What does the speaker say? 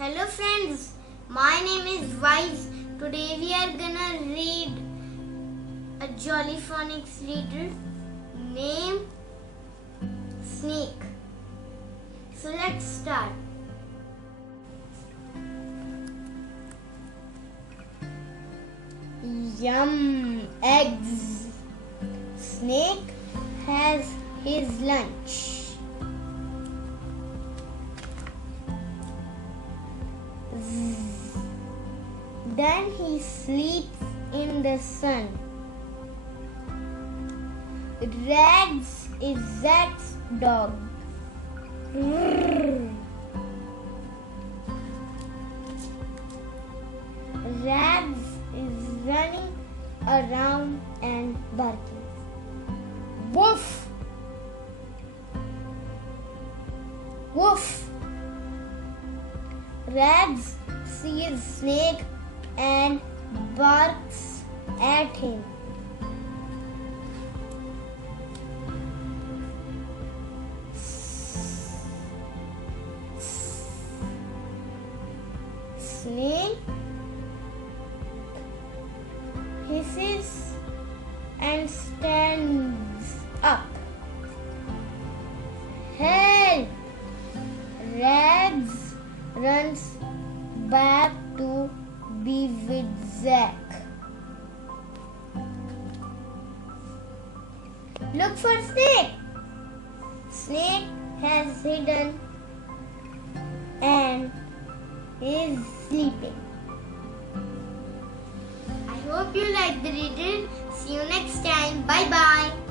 Hello friends, my name is Waaiz. Today we are gonna read a jolly phonics reader named Snake. So let's start. Yum, eggs. Snake has his lunch. Then he sleeps in the sun. Rags is Zach's dog. Rags is running around and barking. Woof! Woof! Rags sees Snake and barks at him. Snake hisses and stands up. Help! Rags runs back to be with Zach. Look for Snake. Snake has hidden and is sleeping. I hope you like the reading. See you next time. Bye bye.